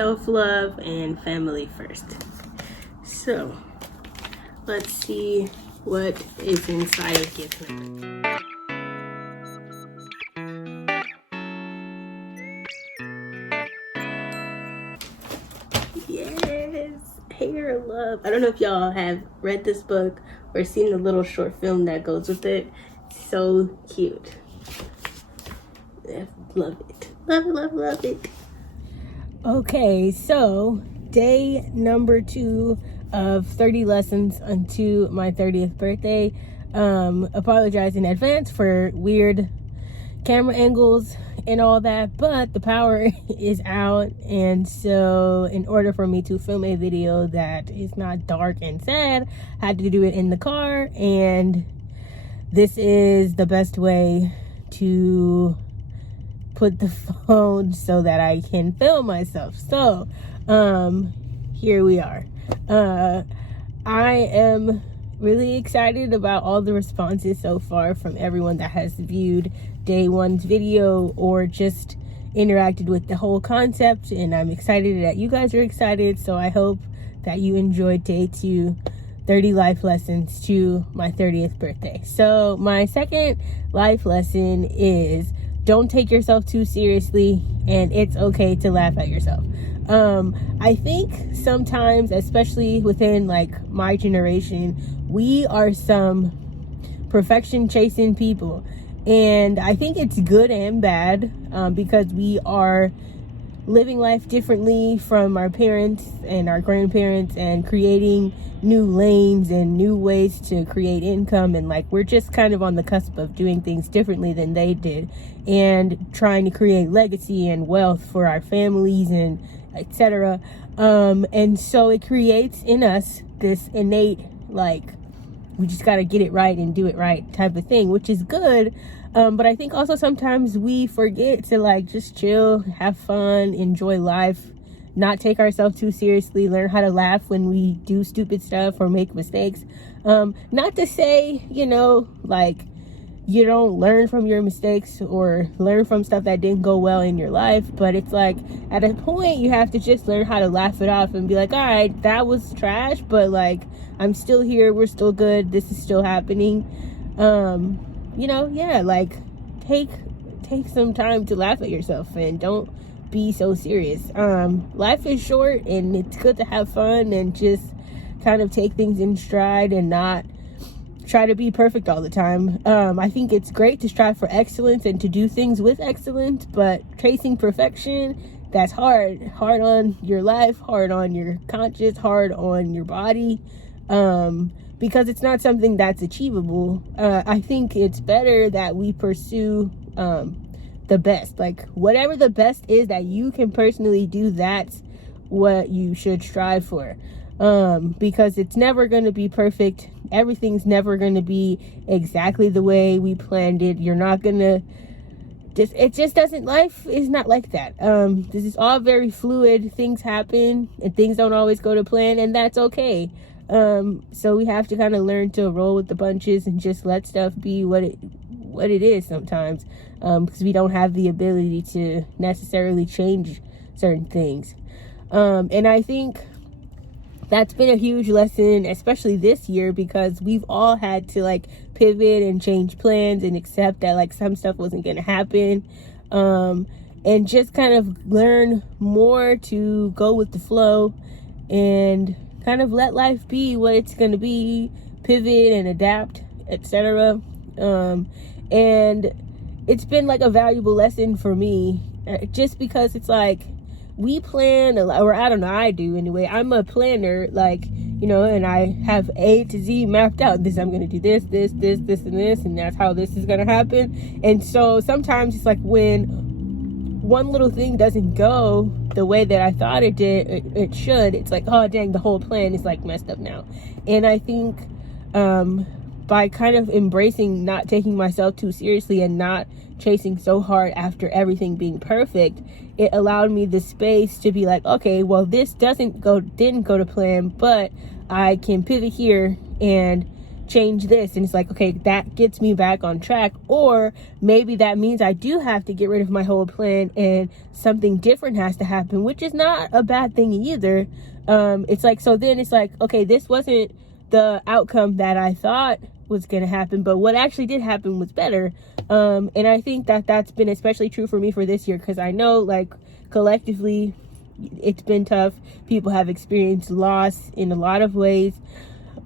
self-love and family first. So let's see what is inside of gift number. Yes, Hair Love. I don't know if y'all have read this book or seen the little short film that goes with it. So cute. Love it. Love it. Okay, so day number 2 of 30 lessons unto my 30th birthday. Apologize in advance for weird camera angles and all that, but the power is out, and so in order for me to film a video that is not dark and sad, I had to do it in the car, and this is the best way to put the phone so that I can film myself. So here we are. I am really excited about all the responses so far from everyone that has viewed day 1's video or just interacted with the whole concept, and I'm excited that you guys are excited. So I hope that you enjoyed day 2, 30 life lessons to my 30th birthday. So my second life lesson is don't take yourself too seriously, and it's okay to laugh at yourself. I think sometimes, especially within like my generation, we are some perfection chasing people, and I think it's good and bad, because we are living life differently from our parents and our grandparents and creating new lanes and new ways to create income, and like we're just kind of on the cusp of doing things differently than they did and trying to create legacy and wealth for our families and etc. And so it creates in us this innate like we just got to get it right and do it right type of thing, which is good. But I think also sometimes we forget to like just chill, have fun, enjoy life, not take ourselves too seriously, learn how to laugh when we do stupid stuff or make mistakes. Not to say, like you don't learn from your mistakes or learn from stuff that didn't go well in your life, but it's like at a point you have to just learn how to laugh it off and be like, all right, that was trash, but like I'm still here, we're still good, this is still happening. Like take some time to laugh at yourself and don't be so serious. Life is short, and it's good to have fun and just kind of take things in stride and not try to be perfect all the time. I think it's great to strive for excellence and to do things with excellence, but chasing perfection, that's hard on your life, hard on your conscience, hard on your body, because it's not something that's achievable. I think it's better that we pursue the best, like whatever the best is that you can personally do, that's what you should strive for, because it's never going to be perfect. Everything's never going to be exactly the way we planned it. You're not going to it just doesn't, life is not like that. This is all very fluid. Things happen and things don't always go to plan, and that's okay. So we have to kind of learn to roll with the punches and just let stuff be what it is sometimes, because we don't have the ability to necessarily change certain things. And I think that's been a huge lesson, especially this year, because we've all had to like pivot and change plans and accept that like some stuff wasn't going to happen, and just kind of learn more to go with the flow and kind of let life be what it's going to be, pivot and adapt, etc. And it's been like a valuable lesson for me, just because it's like we plan a lot, or I don't know, I do anyway. I'm a planner, like, and I have A to Z mapped out. I'm going to do this, and this, and that's how this is going to happen. And so sometimes it's like when one little thing doesn't go the way that I thought it did, it should, it's like, oh dang, the whole plan is like messed up now. And I think by kind of embracing not taking myself too seriously and not chasing so hard after everything being perfect, it allowed me the space to be like, okay, well, this didn't go to plan, but I can pivot here and change this, and it's like, okay, that gets me back on track. Or maybe that means I do have to get rid of my whole plan and something different has to happen, which is not a bad thing either. It's like, so then it's like, okay, this wasn't the outcome that I thought was going to happen, but what actually did happen was better. And I think that that's been especially true for me for this year, because I know, like, collectively it's been tough. People have experienced loss in a lot of ways.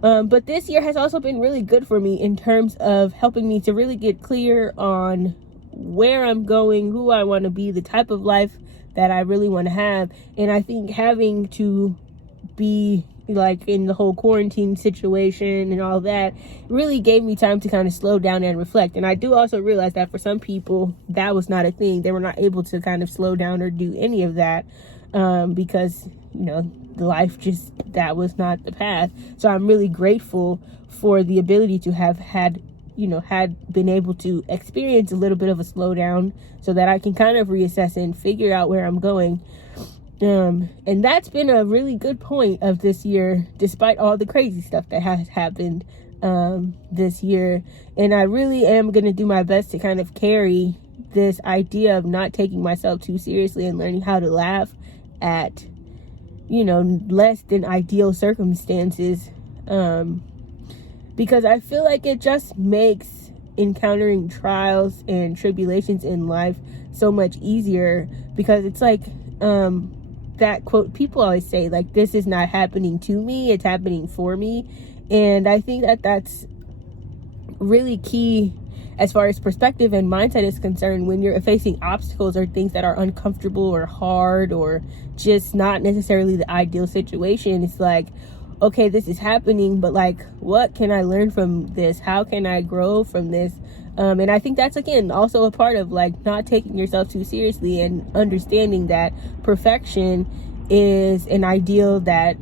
But this year has also been really good for me in terms of helping me to really get clear on where I'm going, who I want to be, the type of life that I really want to have. And I think having to be like in the whole quarantine situation and all that really gave me time to kind of slow down and reflect. And I do also realize that for some people that was not a thing. They were not able to kind of slow down or do any of that because, you know, life just, that was not the path. So I'm really grateful for the ability to have had been able to experience a little bit of a slowdown so that I can kind of reassess and figure out where I'm going. And that's been a really good point of this year, despite all the crazy stuff that has happened this year. And I really am going to do my best to kind of carry this idea of not taking myself too seriously and learning how to laugh at, you know, less than ideal circumstances. Because I feel like it just makes encountering trials and tribulations in life so much easier, because it's like, that quote people always say, like, this is not happening to me, it's happening for me. And I think that that's really key as far as perspective and mindset is concerned when you're facing obstacles or things that are uncomfortable or hard or just not necessarily the ideal situation. It's like, okay, this is happening, but like, what can I learn from this? How can I grow from this? And I think that's, again, also a part of like not taking yourself too seriously and understanding that perfection is an ideal that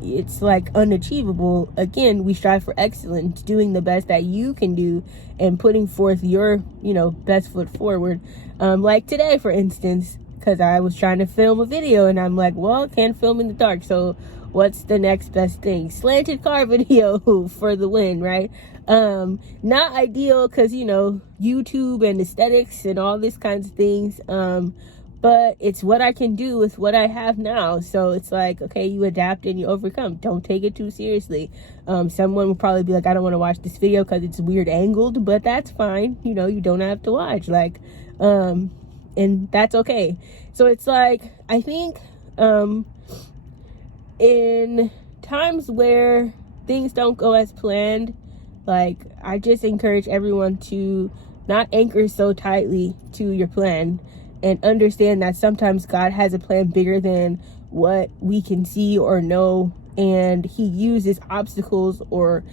it's like unachievable. Again, we strive for excellence, doing the best that you can do and putting forth your, you know, best foot forward. Like today, for instance, because I was trying to film a video and I'm like, well, can't film in the dark. So what's the next best thing? Slanted car video for the win, right? Not ideal because, you know, YouTube and aesthetics and all these kinds of things. But it's what I can do with what I have now. So it's like, okay, you adapt and you overcome. Don't take it too seriously. Someone will probably be like, I don't want to watch this video because it's weird angled, but that's fine. You know, you don't have to watch, like, and that's okay. So it's like, I think, in times where things don't go as planned, like, I just encourage everyone to not anchor so tightly to your plan and understand that sometimes God has a plan bigger than what we can see or know, and he uses obstacles or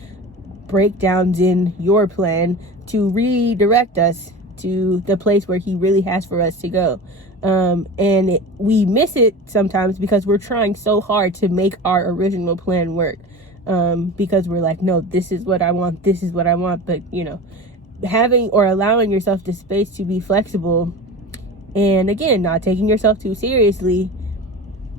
breakdowns in your plan to redirect us to the place where he really has for us to go. And we miss it sometimes because we're trying so hard to make our original plan work, because we're like, no, this is what I want, this is what I want. But, you know, having or allowing yourself the space to be flexible and, again, not taking yourself too seriously,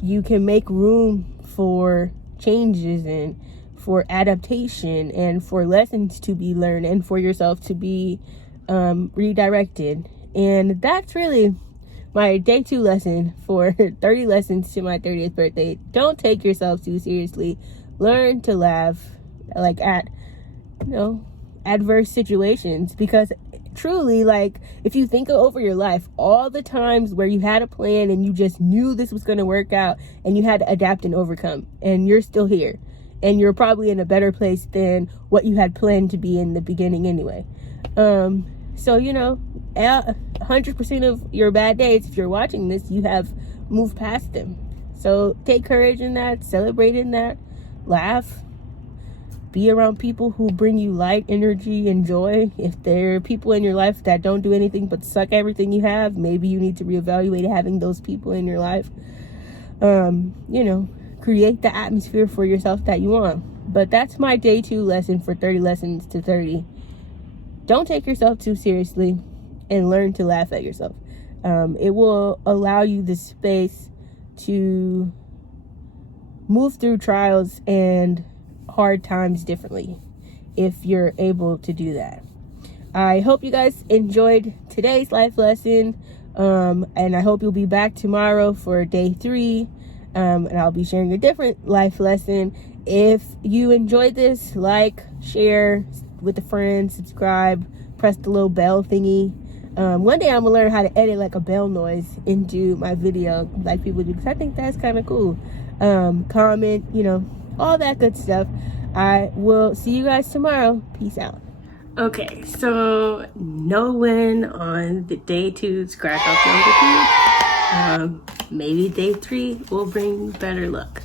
you can make room for changes and for adaptation and for lessons to be learned and for yourself to be redirected. And that's really my day 2 lesson for 30 lessons to my 30th birthday. Don't take yourself too seriously. Learn to laugh, like, at, you know, adverse situations, because truly, like, if you think over your life, all the times where you had a plan and you just knew this was going to work out and you had to adapt and overcome, and you're still here and you're probably in a better place than what you had planned to be in the beginning anyway. So, you know, 100% of your bad days, if you're watching this, you have moved past them. So take courage in that, celebrate in that, laugh, be around people who bring you light, energy, and joy. If there are people in your life that don't do anything but suck everything you have, maybe you need to reevaluate having those people in your life. You know, create the atmosphere for yourself that you want. But that's my day 2 lesson for 30 lessons to 30. Don't take yourself too seriously and learn to laugh at yourself. It will allow you the space to move through trials and hard times differently. if you're able to do that. I hope you guys enjoyed today's life lesson, and I hope you'll be back tomorrow for day 3, and I'll be sharing a different life lesson. If you enjoyed this, like, share with a friend, subscribe, press the little bell thingy. One day I'm gonna learn how to edit like a bell noise into my video like people do, because I think that's kind of cool. Comment, all that good stuff. I will see you guys tomorrow. Peace out. Okay, so no win on the day 2 scratch off number 2. Maybe day 3 will bring better luck.